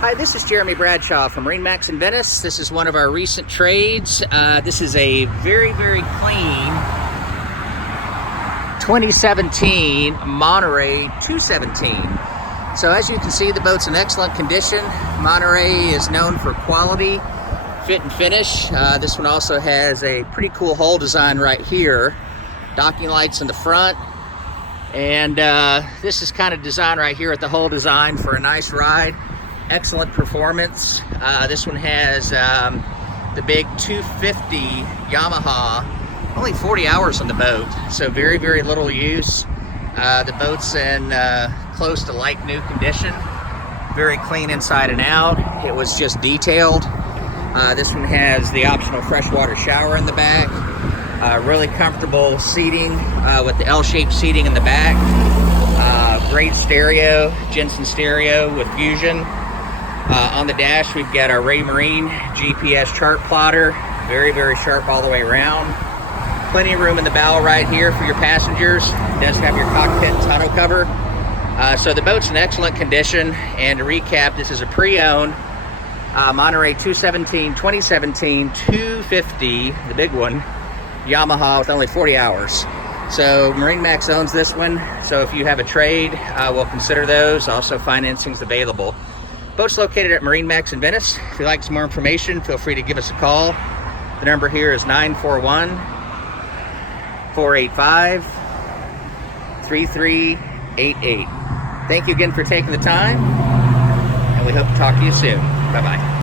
Hi, this is Jeremy Bradshaw from MarineMax Venice. This is one of our recent trades. This is a very, very clean 2017 Monterey 217. So as you can see, the boat's in excellent condition. Monterey is known for quality, fit and finish. This one also has a pretty cool hull design right here. Docking lights in the front. And this is kind of designed right here at the hull design for a nice ride. Excellent performance. This one has the big 250 Yamaha, only 40 hours on the boat, so very, very little use. The boat's in close to like new condition, very clean inside and out. It was just detailed. This one has the optional freshwater shower in the back, really comfortable seating with the L-shaped seating in the back. Great stereo, Jensen stereo with Fusion. On the dash, we've got our Ray Marine GPS chart plotter, very, very sharp all the way around. Plenty of room in the bow right here for your passengers. It does have your cockpit tonneau cover. So the boat's in excellent condition. And to recap, this is a pre-owned Monterey 2017 250, the big one, Yamaha with only 40 hours. So MarineMax owns this one. So if you have a trade, we'll consider those. Also, financing's available. Boat's located at MarineMax in Venice. If you'd like some more information, feel free to give us a call. The number here is 941-485-3388. Thank you again for taking the time, and we hope to talk to you soon. Bye-bye.